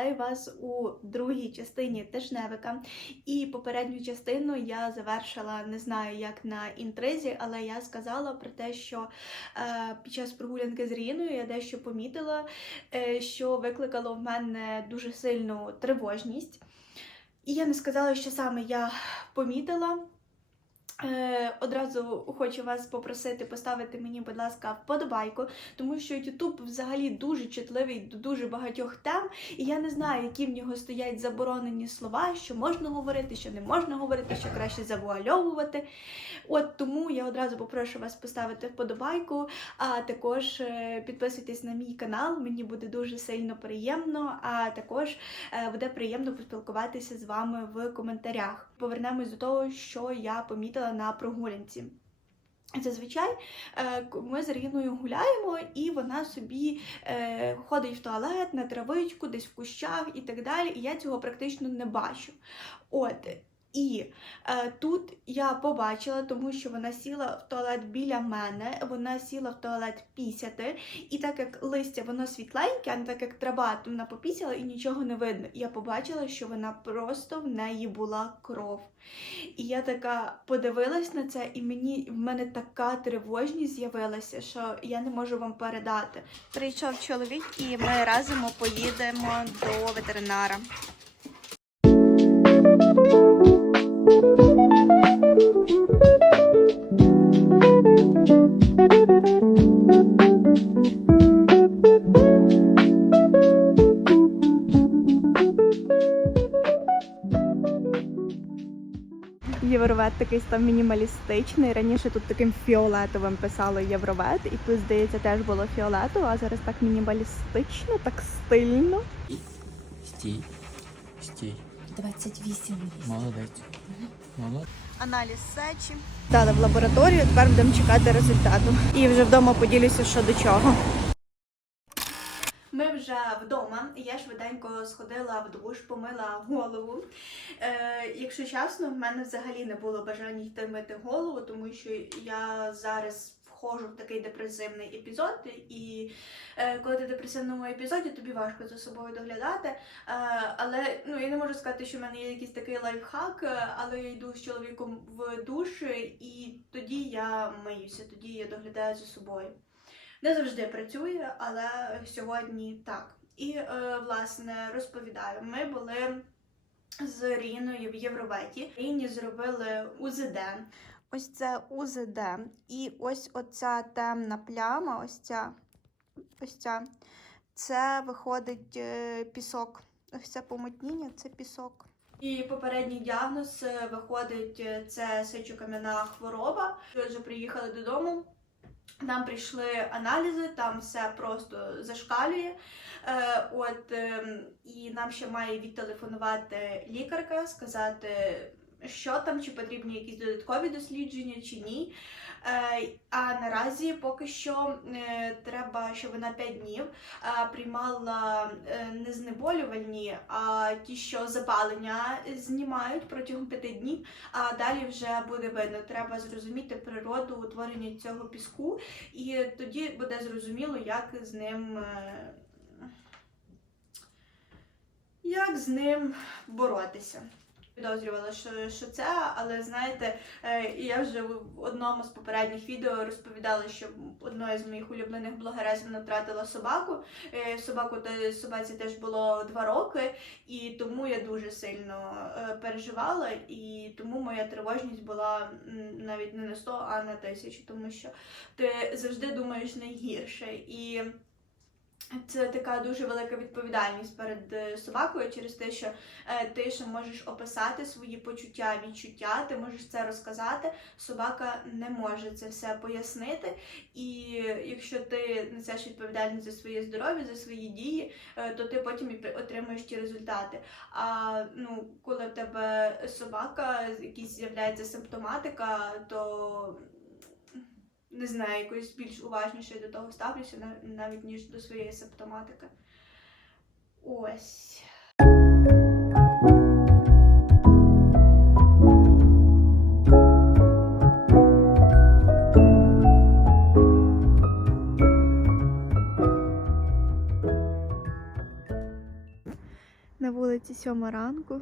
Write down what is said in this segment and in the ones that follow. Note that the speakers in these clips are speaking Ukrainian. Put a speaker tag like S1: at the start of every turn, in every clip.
S1: Вітаю вас у другій частині тижневика. І попередню частину я завершила, не знаю, як на інтризі, але я сказала про те, що е, під час прогулянки з Ріною я дещо помітила, е, що викликало в мене дуже сильну тривожність. І я не сказала, що саме я помітила. Е, одразу хочу вас попросити поставити мені, будь ласка, вподобайку, тому що YouTube взагалі дуже чутливий до дуже багатьох тем, і я не знаю, які в нього стоять заборонені слова, що можна говорити, що не можна говорити, що краще завуальовувати. От тому я одразу попрошу вас поставити вподобайку, а також е, підписуйтесь на мій канал, мені буде дуже сильно приємно, а також е, буде приємно поспілкуватися з вами в коментарях. Повернемось до того, що я помітила на прогулянці. Зазвичай е, ми з Ріною гуляємо, і вона собі е, ходить в туалет на травичку, десь в кущах і так далі. І я цього практично не бачу. От. І е, тут я побачила, тому що вона сіла в туалет біля мене, вона сіла в туалет пісяти, і так як листя воно світленьке, а не так як трава, то вона попісяла і нічого не видно. Я побачила, що вона просто в неї була кров. І я така подивилась на це, і мені в мене така тривожність з'явилася, що я не можу вам передати. Прийшов чоловік, і ми разом поїдемо до ветеринара. Євровет такий став мінімалістичний. Раніше тут таким фіолетовим писало Євровет, і тут, здається, теж було фіолетово, а зараз так мінімалістично, так стильно.
S2: Стій. Стій.
S3: 28
S2: Молодець. Молодець.
S1: Аналіз сечі. Дали в лабораторію, тепер будемо чекати результату. І вже вдома поділюся, що до чого. Ми вже вдома, і я швиденько сходила в душ, помила голову. Е, якщо чесно, в мене взагалі не було бажання йти мити голову, тому що я зараз входжу в такий депресивний епізод, і е, коли ти в депресивному епізоді, тобі важко за собою доглядати. Е, але ну я не можу сказати, що в мене є якийсь такий лайфхак, е, але я йду з чоловіком в душ, і тоді я миюся, тоді я доглядаю за собою. Не завжди працює, але сьогодні так. І е, власне розповідаю, ми були з Ріною в Євроветі. Ріні зробили УЗД. Ось це УЗД. І ось оця темна пляма, ось ця, ось ця. Це виходить е, пісок. Ось це помутніння, це пісок. І попередній діагноз е, виходить е, це сечокам'яна хвороба. Ми вже приїхали додому. Нам прийшли аналізи, там все просто зашкалює. Е, от, ем, і нам ще має відтелефонувати лікарка, сказати, що там, чи потрібні якісь додаткові дослідження, чи ні. Е, а наразі поки що е, треба, щоб вона 5 днів е, приймала не знеболювальні, а ті, що запалення знімають протягом 5 днів, а далі вже буде видно. Треба зрозуміти природу утворення цього піску, і тоді буде зрозуміло, як з ним. Як з ним боротися? Підозрювала, що, що це, але знаєте, е, я вже в одному з попередніх відео розповідала, що одною з моїх улюблених блогерез вона втратила собаку. Е, Собаку собаці теж було два роки, і тому я дуже сильно е, переживала, і тому моя тривожність була навіть не на 100, а на 1000, тому що ти завжди думаєш найгірше. І це така дуже велика відповідальність перед е, собакою через те, що е, ти ще можеш описати свої почуття, відчуття, ти можеш це розказати. Собака не може це все пояснити. І якщо ти несеш відповідальність за своє здоров'я, за свої дії, е, то ти потім і отримуєш ті результати. А ну, коли в тебе собака, якісь з'являється симптоматика, то не знаю, якось більш уважніше до того ставлюся, навіть ніж до своєї симптоматики. Ось. 6.37 ранку,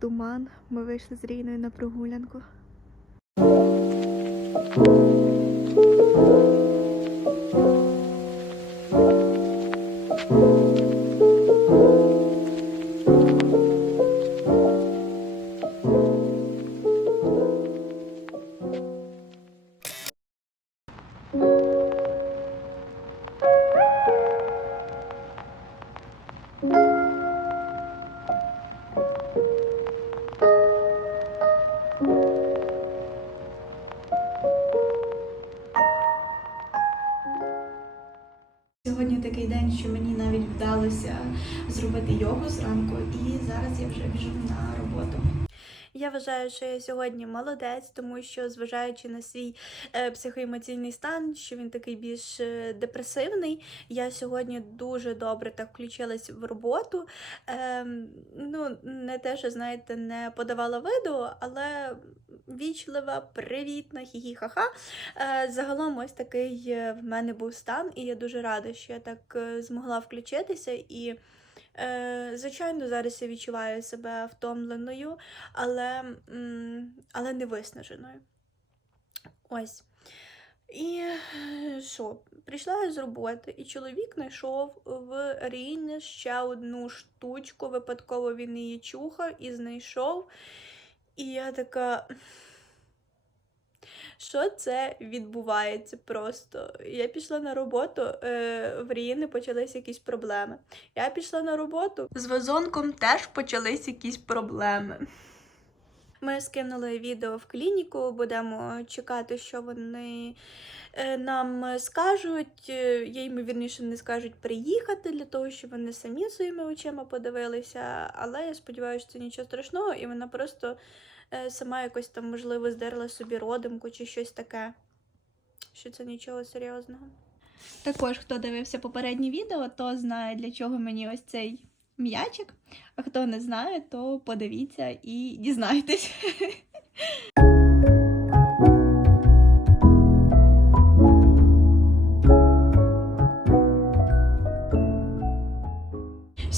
S1: туман. Ми вийшли з Ріною на прогулянку. Thank you. Вважаю, що я сьогодні молодець, тому що, зважаючи на свій е, психоемоційний стан, що він такий більш е, депресивний, я сьогодні дуже добре так включилась в роботу. Ем, ну, не те, що знаєте, не подавала виду, але вічлива, привітна, хі-хі-ха-ха. Е, загалом, ось такий е, в мене був стан, і я дуже рада, що я так змогла включитися. І, звичайно, зараз я відчуваю себе втомленою, але, але не виснаженою. Ось. І е, що? Прийшла я з роботи, і чоловік знайшов в Ріні ще одну штучку. Випадково він її чухав і знайшов. І я така. Що це відбувається просто? Я пішла на роботу, е, в Ріїни почалися якісь проблеми. Я пішла на роботу, з вазонком теж почались якісь проблеми. Ми скинули відео в клініку, будемо чекати, що вони е, нам скажуть. Е, Я ймовірніше не скажуть приїхати для того, щоб вони самі своїми очима подивилися. Але я сподіваюся, що це нічого страшного, і вона просто сама якось там, можливо, здерла собі родимку чи щось таке. Що це нічого серйозного. Також, хто дивився попереднє відео, то знає, для чого мені ось цей м'ячик. А хто не знає, то подивіться і дізнайтесь.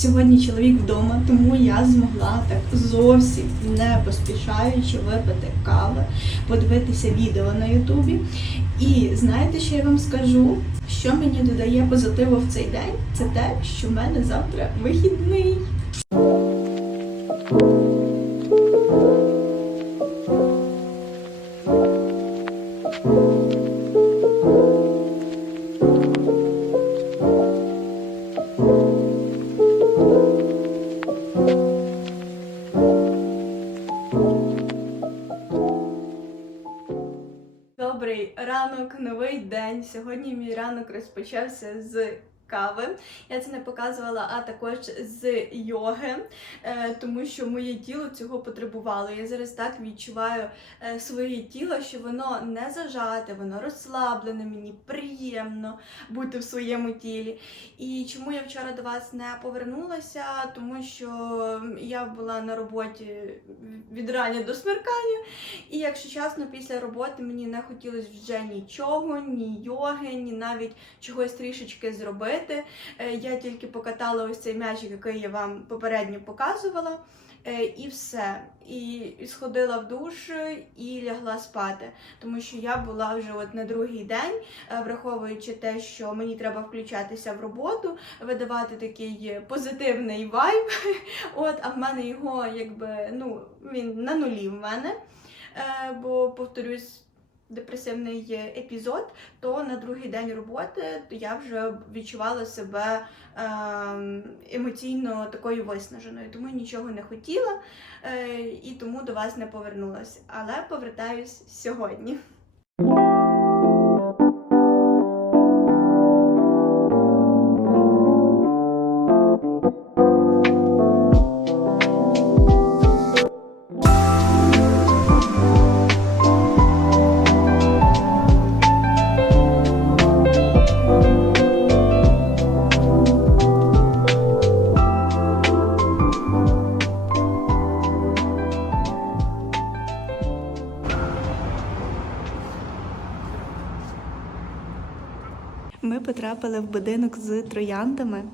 S1: Сьогодні чоловік вдома, тому я змогла так зовсім не поспішаючи випити кави, подивитися відео на Ютубі. І знаєте, що я вам скажу? Що мені додає позитиву в цей день? Це те, що в мене завтра вихідний. День. Сьогодні мій ранок розпочався з кави. Я це не показувала, а також з йоги, е, тому що моє тіло цього потребувало. Я зараз так відчуваю е, своє тіло, що воно не зажате, воно розслаблене, мені приємно бути в своєму тілі. І чому я вчора до вас не повернулася? Тому що я була на роботі від рання до смеркання. І якщо чесно, після роботи мені не хотілося вже нічого, ні йоги, ні навіть чогось трішечки зробити. Е, Я тільки покатала ось цей м'ячик, який я вам попередньо показувала. е, І все. І сходила в душ і лягла спати, тому що я була вже от на другий день, е, враховуючи те, що мені треба включатися в роботу, видавати такий позитивний вайб. От, а в мене його якби ну він на нулі в мене. Е, бо повторюсь. Депресивний епізод, то на другий день роботи я вже відчувала себе ем, емоційно такою виснаженою, тому нічого не хотіла е, і тому до вас не повернулася. Але повертаюсь сьогодні. Потрапили в будинок з трояндами.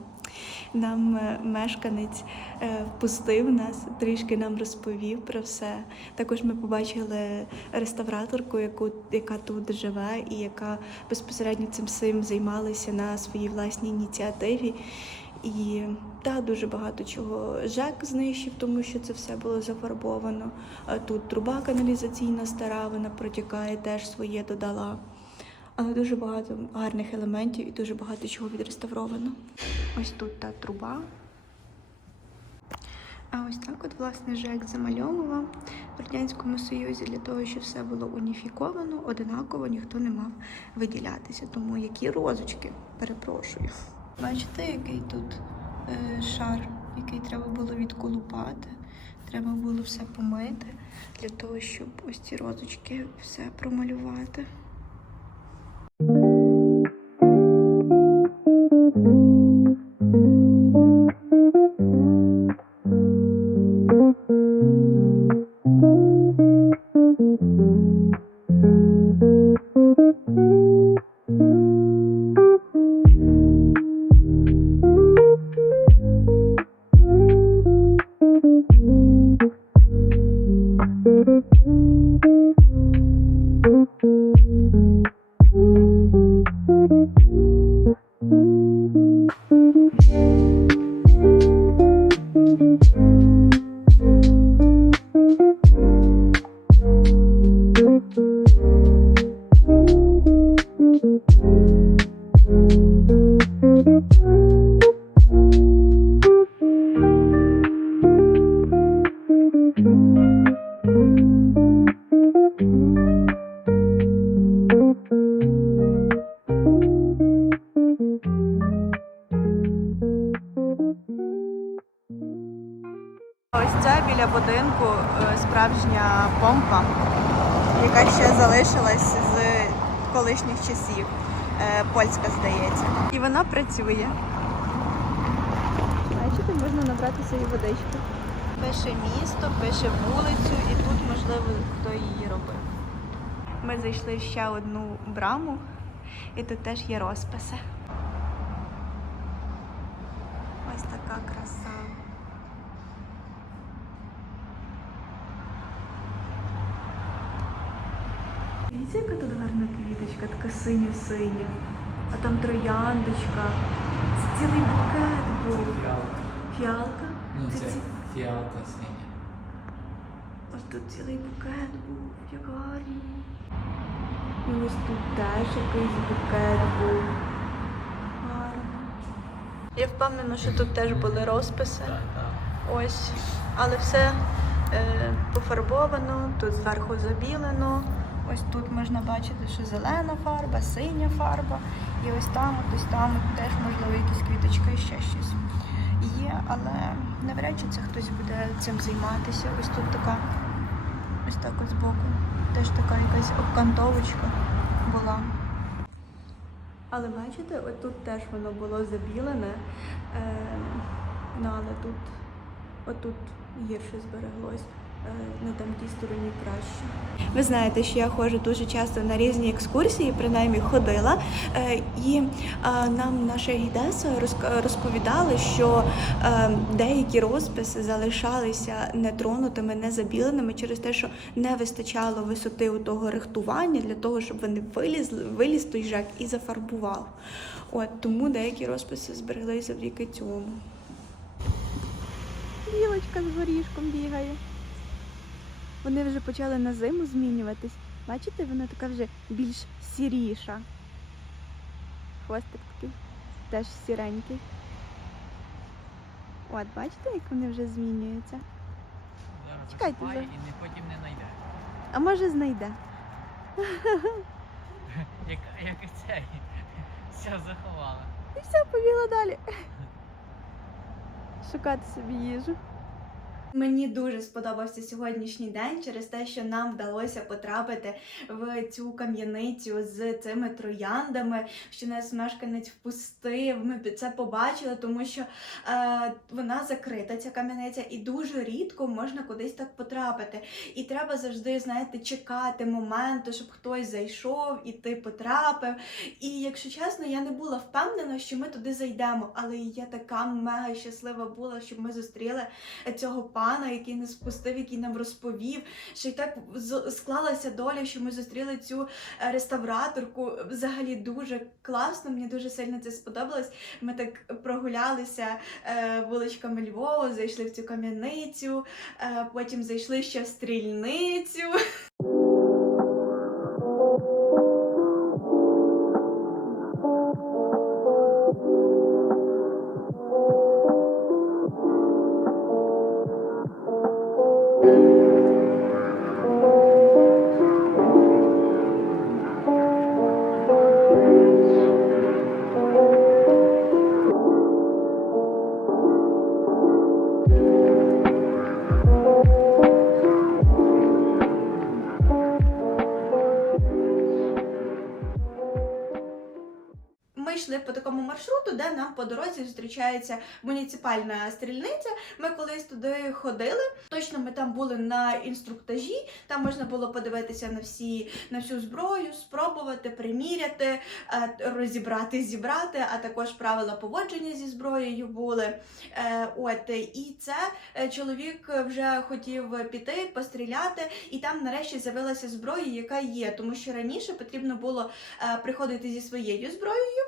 S1: Нам е, мешканець е, впустив нас, трішки нам розповів про все. Також ми побачили реставраторку, яку, яка тут живе і яка безпосередньо цим всім займалася на своїй власній ініціативі. І та дуже багато чого ЖЕК знищив, тому що це все було зафарбовано. Тут труба каналізаційна стара, вона протікає, теж своє додала. Але дуже багато гарних елементів і дуже багато чого відреставровано. Ось тут та труба. А ось так от, власне, ЖЕК замальовував в Радянському Союзі для того, щоб все було уніфіковано, одинаково, ніхто не мав виділятися. Тому які розочки, перепрошую. Бачите, який тут е, шар, який треба було відколупати. Треба було все помити для того, щоб ось ці розочки все промалювати. Ось це біля будинку е, справжня помпа, яка ще залишилась з колишніх часів. Е, Польська, здається. І вона працює. Бачите, можна набрати собі водички. Пише місто, пише вулицю, і тут, можливо, хто її робив. Ми зайшли в ще одну браму, і тут теж є розписи. Ось така краса. Дивіться, яка тут гарна квіточка, така синя-синя. А там трояндочка. Це цілий букет був. Фіалка?
S2: Ну,
S1: Це
S2: це
S1: ці-
S2: фіалка синя.
S1: Ось тут цілий букет був, як гарно. І ось тут теж якийсь букет був. Гарно. Я впевнена, що тут теж були розписи.
S2: Так, так.
S1: Ось, але все е, пофарбовано, тут зверху забілено. Ось тут можна бачити, що зелена фарба, синя фарба. І ось там, ось там теж можливо якісь квіточки, ще щось є, але навряд чи це хтось буде цим займатися. Ось тут така, ось так ось збоку. Теж така якась обкантовочка була. Але бачите, отут теж воно було забілене. Е, ну, але тут, отут гірше збереглось. Е, На там тій стороні краще. Ви знаєте, що я ходжу дуже часто на різні екскурсії, принаймні ходила. Е, І е, нам наша гідеса розповідала, що деякі розписи залишалися нетронутими, незабіленими через те, що не вистачало висоти у того рихтування для того, щоб вони вилізли, виліз той жак і зафарбував. От тому деякі розписи збереглися завдяки цьому. Білочка з горішком бігає. Вони вже почали на зиму змінюватись. Бачите, вона така вже більш сіріша. Хвостик такий теж сіренький. От, бачите, як вони вже змінюються?
S2: Зараз
S1: Чекайте, зараз.
S2: і не потім не знайде.
S1: А може знайде.
S2: Як, як і цей. Все заховала.
S1: І все, побігла далі. Шукати собі їжу. Мені дуже сподобався сьогоднішній день через те, що нам вдалося потрапити в цю кам'яницю з цими трояндами, що нас мешканець впустив. Ми це побачили, тому що е, вона закрита, ця кам'яниця, і дуже рідко можна кудись так потрапити. І треба завжди, знаєте, чекати моменту, щоб хтось зайшов і ти потрапив. І якщо чесно, я не була впевнена, що ми туди зайдемо, але я така мега щаслива була, щоб ми зустріли цього пана, який нас впустив, який нам розповів, що й так склалася доля, що ми зустріли цю е, реставраторку. Взагалі дуже класно, мені дуже сильно це сподобалось. Ми так прогулялися е, вуличками Львова, зайшли в цю кам'яницю, е, потім зайшли ще в стрільницю. По дорозі зустрічається муніципальна стрільниця. Ми колись туди ходили. Точно ми там були на інструктажі. Там можна було подивитися на всі на всю зброю, спробувати, приміряти, е, розібрати, зібрати, а також правила поводження зі зброєю були. Е, От і це е, чоловік вже хотів піти, постріляти, і там нарешті з'явилася зброя, яка є, тому що раніше потрібно було приходити зі своєю зброєю.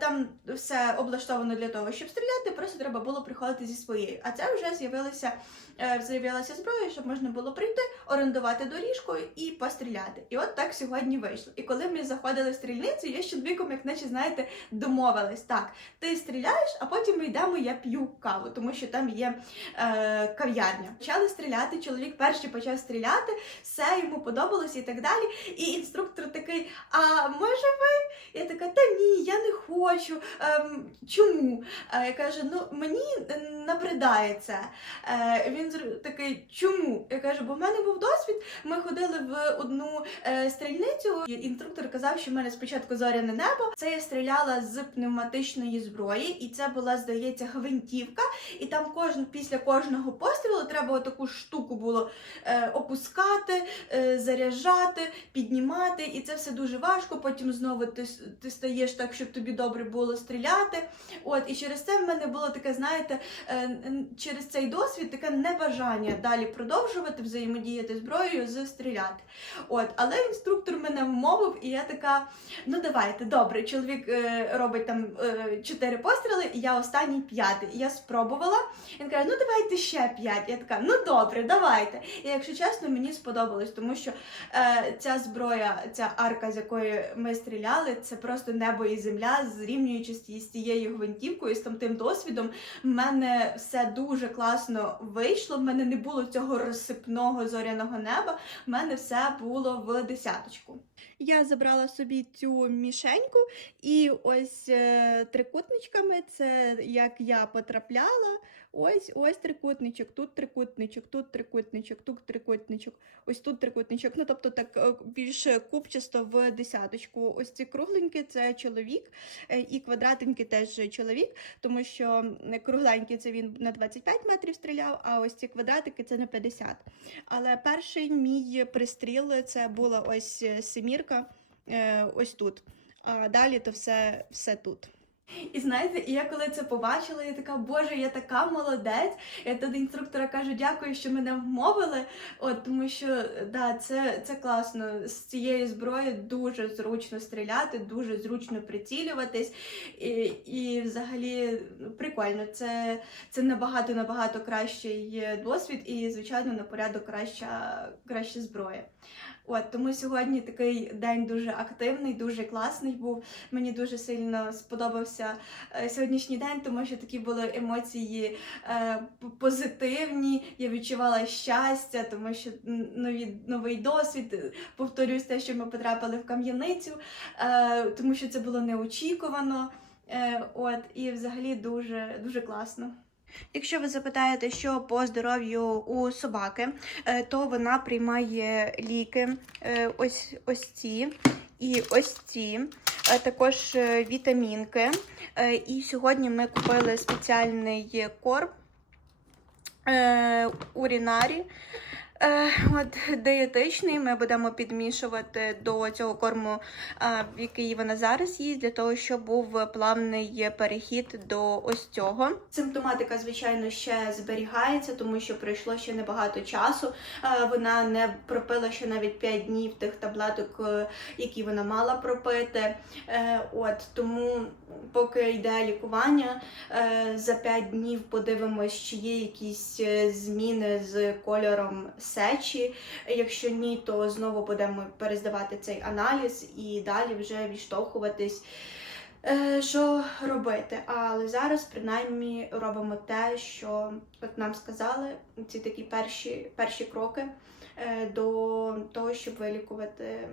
S1: Там все облаштовано для того, щоб стріляти, просто треба було приходити зі своєю. А це вже з'явилося. Е, З'явилася зброя, щоб можна було прийти, орендувати доріжку і постріляти. І от так сьогодні вийшло. І коли ми заходили в стрільницю, я з чоловіком, як наче знаєте, домовились. Так, ти стріляєш, а потім ми йдемо, я п'ю каву, тому що там є е, кав'ярня. Почали стріляти. Чоловік перший почав стріляти, все йому подобалось і так далі. І інструктор такий: А може ви? Я така, та ні, я не хочу. Ем, чому? Е, я ну мені е, набридає це. Е, він зр- такий, чому? Я кажу, бо в мене був досвід. Ми ходили в одну е, стрільницю. і Інструктор казав, що в мене спочатку зоряне небо. Це я стріляла з пневматичної зброї, і це була, здається, гвинтівка. І там кожен після кожного пострілу треба таку штуку було е, опускати, е, заряджати, піднімати, і це все дуже важко. Потім знову ти, ти стаєш так, щоб тобі добре було стріляти. От і через це в мене було таке, знаєте, е, через цей досвід таке небажання далі продовжувати взаємодіяти зброєю з стріляти. От, але інструктор мене вмовив, і я така: ну давайте, добре, чоловік е, робить там е, чотири постріли, і я останній п'ятий. І я спробувала. Він каже, ну давайте ще п'ять. Я така, ну добре, давайте. І якщо чесно, мені сподобалось, тому що е, ця зброя, ця арка, з якої ми стріляли, це просто небо і земля, зрівнюючи з ті- з тією гвинтівкою, з там тим досвідом. В мене все дуже класно вийшло. В мене не було цього розсипного зоряного неба. В мене все було в десяточку. Я забрала собі цю мішеньку, і ось е, трикутничками це як я потрапляла. Ось ось трикутничок, тут трикутничок, тут трикутничок, тут трикутничок, ось тут трикутничок. Ну тобто так е, більш купчасто в десяточку. Ось ці кругленькі це чоловік, е, і квадратенькі теж чоловік, тому що м, кругленькі це він на 25 метрів стріляв, а ось ці квадратики це на 50. Але перший мій пристріл це була ось е, семірка, ось тут. А далі то все, все тут. І знаєте, і я коли це побачила, я така, боже, я така молодець. Я тоді інструктора кажу, дякую, що мене вмовили. От тому що да, це, це класно. З цієї зброї дуже зручно стріляти, дуже зручно прицілюватись. І, і взагалі ну, прикольно. Це, це набагато набагато кращий досвід, і звичайно на порядок краща, краща зброя. От тому сьогодні такий день дуже активний, дуже класний був. Мені дуже сильно сподобався е, сьогоднішній день, тому що такі були емоції е, позитивні. Я відчувала щастя, тому що нові, новий досвід. Повторюсь, те, що ми потрапили в кам'яницю, е, тому що це було неочікувано. От і взагалі дуже дуже класно. Якщо ви запитаєте, що по здоров'ю у собаки, е, то вона приймає ліки, е, ось, ось ці і ось ці, е, також вітамінки. І сьогодні ми купили спеціальний корм у урінарі. Е, От дієтичний ми будемо підмішувати до цього корму, е, в який вона зараз їсть, для того, щоб був плавний перехід до ось цього. Симптоматика, звичайно, ще зберігається, тому що пройшло ще небагато часу. Е, Вона не пропила ще навіть 5 днів тих таблеток, е, які вона мала пропити. Е, От тому, поки йде лікування, е, за 5 днів подивимось, чи є якісь е, зміни з кольором сечі. Якщо ні, то знову будемо перездавати цей аналіз і далі вже відштовхуватись. е, Що робити? Але зараз принаймні робимо те, що от нам сказали, ці такі перші, перші кроки е, до того, щоб вилікувати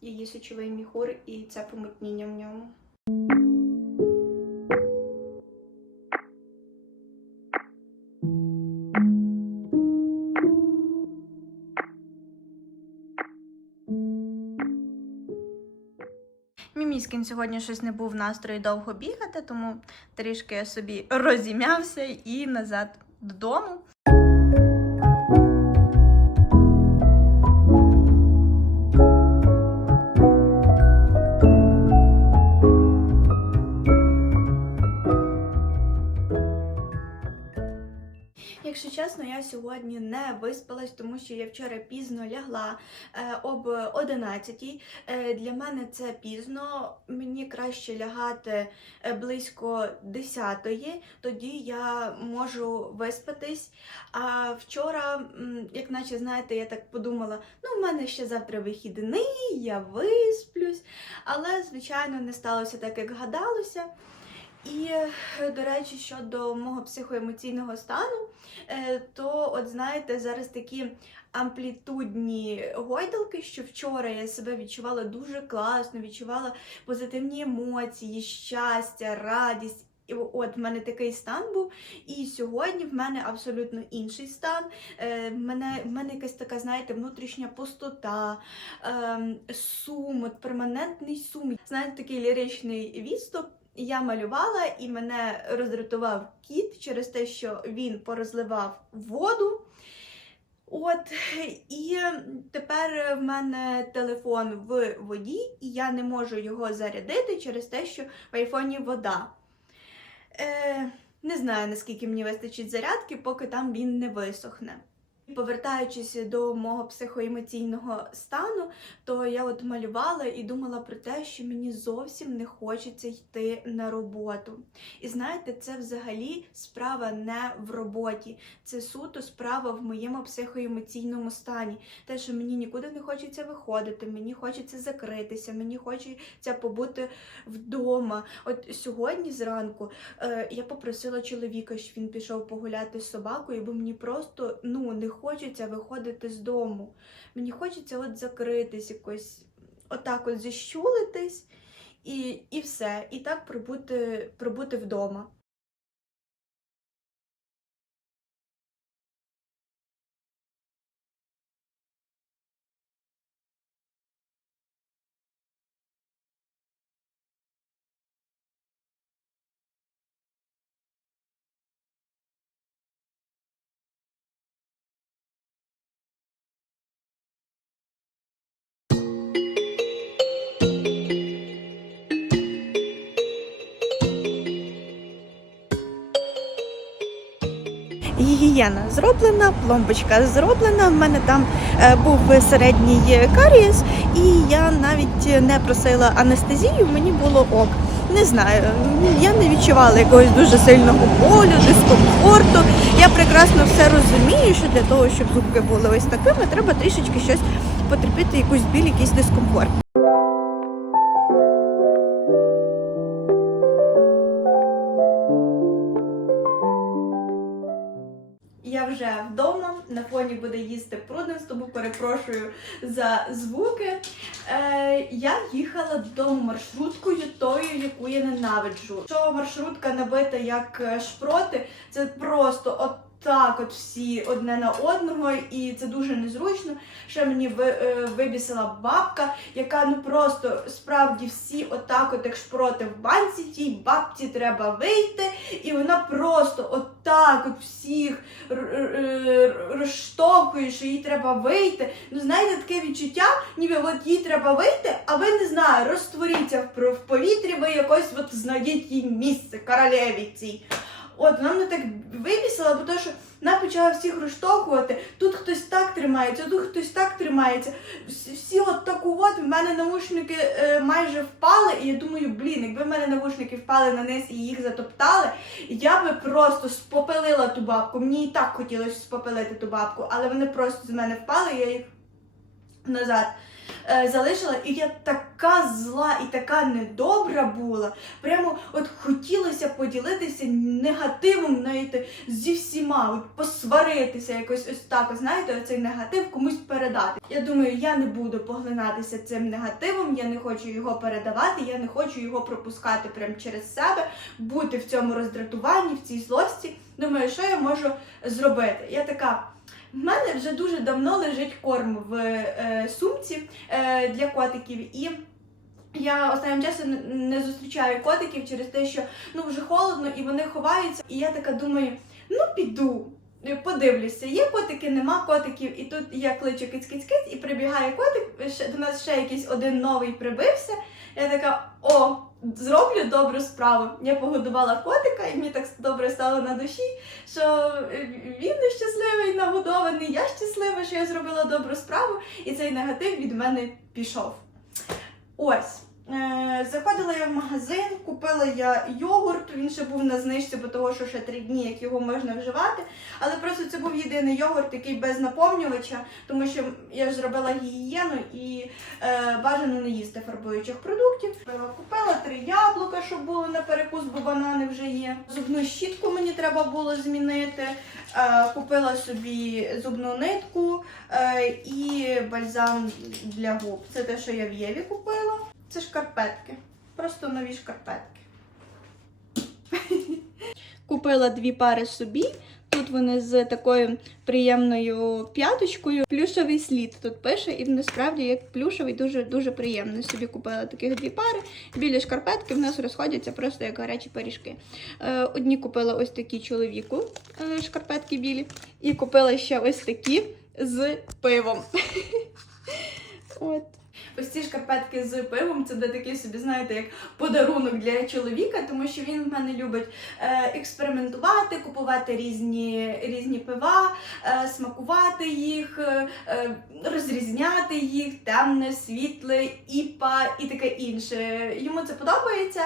S1: її сечовий міхур і це помутніння в ньому. Міміскін сьогодні щось не був в настрої довго бігати, тому трішки я собі розім'явся і назад додому. Якщо чесно, я сьогодні не виспалась, тому що я вчора пізно лягла е, об 11. Е, для мене це пізно. Мені краще лягати е, близько 10 тоді я можу виспатись. А вчора, як наче знаєте, я так подумала: ну, в мене ще завтра вихідний, я висплюсь. Але, звичайно, не сталося так, як гадалося. І, е, до речі, щодо мого психоемоційного стану, е, то, от знаєте, зараз такі амплітудні гойдалки, що вчора я себе відчувала дуже класно, відчувала позитивні емоції, щастя, радість. І от в мене такий стан був, і сьогодні в мене абсолютно інший стан. Е, в, мене, в мене якась така, знаєте, внутрішня пустота, ем, сум, от перманентний сум. Знаєте, такий ліричний відступ. Я малювала і мене роздратував кіт через те, що він порозливав воду. От, і тепер в мене телефон в воді, і я не можу його зарядити через те, що в айфоні вода. Е, не знаю, наскільки мені вистачить зарядки, поки там він не висохне. Повертаючись до мого психоемоційного стану, то я от малювала і думала про те, що мені зовсім не хочеться йти на роботу. І знаєте, це взагалі справа не в роботі, це суто справа в моєму психоемоційному стані. Те, що мені нікуди не хочеться виходити, мені хочеться закритися, мені хочеться побути вдома. От сьогодні зранку е, я попросила чоловіка, щоб він пішов погуляти з собакою, бо мені просто ну не виходити з дому. Мені хочеться от закритись якось, отак от зіщулитись і, і все. І так прибути, прибути вдома. Гігієна зроблена, пломбочка зроблена. В мене там е, був середній карієс, і я навіть не просила анестезію, мені було ок. Не знаю, я не відчувала якогось дуже сильного болю, дискомфорту. Я прекрасно все розумію, що для того, щоб зубки були ось такими, треба трішечки щось потерпіти, якусь біль, якийсь дискомфорт. Фоні буде їсти пруднес, тому перепрошую за звуки. Е, я їхала додому маршруткою, тою, яку я ненавиджу. Що маршрутка набита як е, шпроти, це просто от. Так, от всі одне на одного, і це дуже незручно. Ще мені е, вибісила бабка, яка ну просто справді всі отак, от як шпроти в банці, тій бабці треба вийти, і вона просто отак от всіх р- розштовхує, що їй треба вийти. Ну знаєте, таке відчуття, ніби от їй треба вийти, а ви не знаю, розтворіться в повітрі, ви якось от знайдіть їй місце королеві цій. От вона мене так вибісила, бо то, що вона почала всіх розштовхувати. Тут хтось так тримається, тут хтось так тримається. Всі, от таку от, в мене навушники е, майже впали, і я думаю, блін, якби в мене навушники впали на низ і їх затоптали, я би просто спопелила ту бабку. Мені і так хотілося спопелити ту бабку, але вони просто з мене впали, я їх назад залишила, і я така зла і така недобра була. Прямо от хотілося поділитися негативом навіть зі всіма, от посваритися якось ось так, знаєте, оцей негатив комусь передати. Я думаю, я не буду поглинатися цим негативом, я не хочу його передавати, я не хочу його пропускати прямо через себе, бути в цьому роздратуванні, в цій злості. Думаю, що я можу зробити? Я така. В мене вже дуже давно лежить корм в е, сумці е, для котиків, і я останнім часом не- зустрічаю котиків через те, що ну вже холодно і вони ховаються. І я така думаю, ну піду. е, Подивлюся, є котики, нема котиків, і тут я кличу киць-киць-киць, і прибігає котик. До нас ще якийсь один новий прибився. Я така: о, зроблю добру справу. Я погодувала котика, і мені так добре стало на душі, що е, він щасливий, нагодований, я щаслива, що я зробила добру справу, і цей негатив від мене пішов. Ось. Е, Заходила я в магазин, купила я йогурт, він ще був на знижці, бо того, що ще три дні, як його можна вживати. Але просто це був єдиний йогурт, який без наповнювача, тому що я ж зробила гігієну і е, бажано не їсти фарбуючих продуктів. Купила, купила три яблука, щоб було на перекус, бо банани вже є. Зубну щітку мені треба було змінити. Е, купила собі зубну нитку е, і бальзам для губ. Це те, що я в Єві купила. Це шкарпетки. Просто нові шкарпетки. Купила дві пари собі. Тут вони з такою приємною п'яточкою. Плюшовий слід тут пише, і насправді як плюшовий дуже дуже приємний. Собі купила таких дві пари. Білі шкарпетки в нас розходяться просто як гарячі пиріжки. Е, одні купила ось такі чоловіку, е, шкарпетки білі, і купила ще ось такі з пивом. От. Ось ці шкарпетки з пивом це буде такий собі, знаєте, як подарунок для чоловіка, тому що він в мене любить е, експериментувати, купувати різні, різні пива, е, смакувати їх, е, розрізняти їх, темне, світле, іпа і таке інше. Йому це подобається.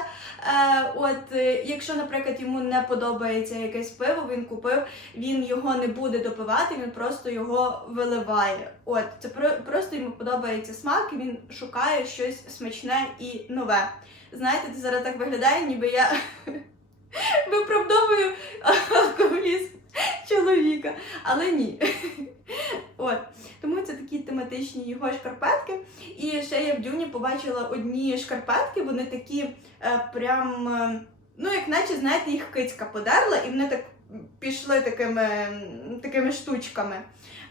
S1: От, якщо, наприклад, йому не подобається якесь пиво, він купив, він його не буде допивати, він просто його виливає. От, це просто йому подобається смак, він шукає щось смачне і нове. Знаєте, це зараз так виглядає, ніби я виправдовую алкоголізм чоловіка. Але ні. От. Тому це такі тематичні його шкарпетки. І ще я в дюні побачила одні шкарпетки, вони такі е, прям, е, ну, як наче, знаєте, їх кицька подерла, і вони так пішли такими, такими штучками.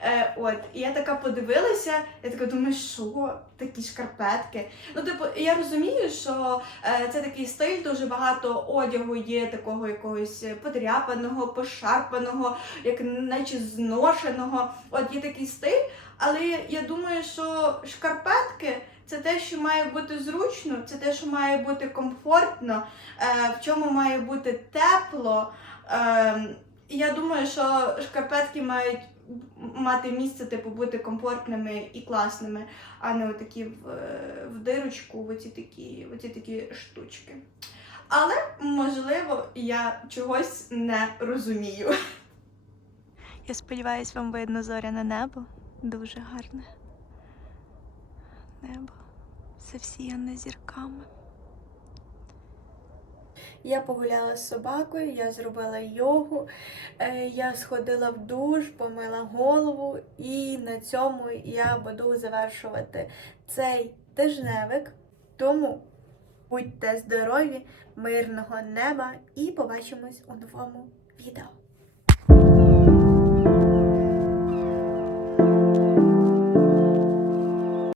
S1: Е, от, і я така подивилася, я така думаю, що такі шкарпетки. Ну, типу, я розумію, що е, це такий стиль, дуже багато одягу є такого якогось подряпаного, пошарпаного, як наче зношеного. От є такий стиль, але я думаю, що шкарпетки. Це те, що має бути зручно, це те, що має бути комфортно, е, в чому має бути тепло. Е, я думаю, що шкарпетки мають мати місце, типу, бути комфортними і класними, а не отакі в, е, в дирочку, в оці такі, в оці такі штучки. Але, можливо, я чогось не розумію. Я сподіваюся, вам видно зоряне небо. Дуже гарне небо. Все всіяне зірками. Я погуляла з собакою, я зробила йогу, е, я сходила в душ, помила голову, і на цьому я буду завершувати цей тижневик. Тому будьте здорові, мирного неба і побачимось у новому відео.